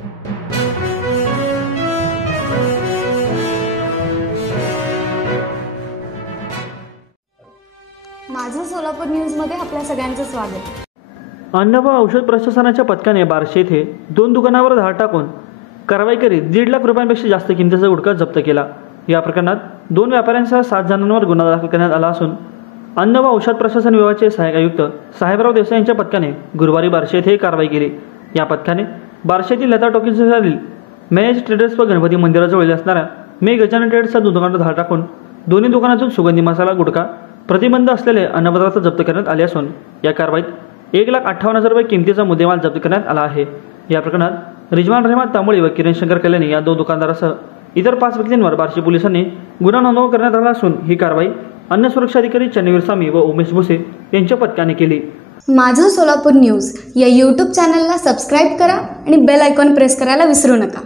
माझं सोलापूर न्यूजमध्ये आपल्या सगळ्यांचं स्वागत। अन्न व औषध प्रशासनाच्या पथकाने बार्शी येथे 2 दुकानांवर धाड टाकून कारवाई करीत 1.5 लाख रुपयांपेक्षा जास्त किमतीचा गुटखा जप्त केला। या प्रकरणात 2 व्यापाऱ्यांसह 7 जणांवर गुन्हा दाखल करण्यात आला असून अन्न व औषध प्रशासन विभागाचे सहाय्यक आयुक्त साहेबराव देसाई यांच्या पथकाने गुरुवारी बार्शी येथे कारवाई केली। या पथकाने बार्शीतील लता टॉकीज शेजारील महेश ट्रेडर्स व गणपती मंदिराजवळ असणाऱ्या मे गजानन ट्रेडर्सच्या 2 दुकानांवर धाड टाकून दोन्ही दुकानातून सुगंधी मसाला गुटखा प्रतिबंध असलेले अन्नपदार्थ जप्त करण्यात आले असून या कारवाईत 1,58,000 रुपये किमतीचा मुद्देमाल जप्त करण्यात आला आहे। या प्रकरणात रिजवान रहमान तांबोळी व किरण शंकर कल्याणी या 2 दुकानदारासह इतर 5 व्यक्तींवर बार्शी पोलिसांनी गुन्हा नोंदवून करण्यात आला असून ही कारवाई अन्न सुरक्षा अधिकारी चन्नवीर स्वामी व उमेश भुसे यांच्या पथकाने केली। माझं सोलापूर न्यूज या यूट्यूब चॅनलला सबस्क्राईब करा आणि बेल आयकॉन प्रेस करायला विसरू नका।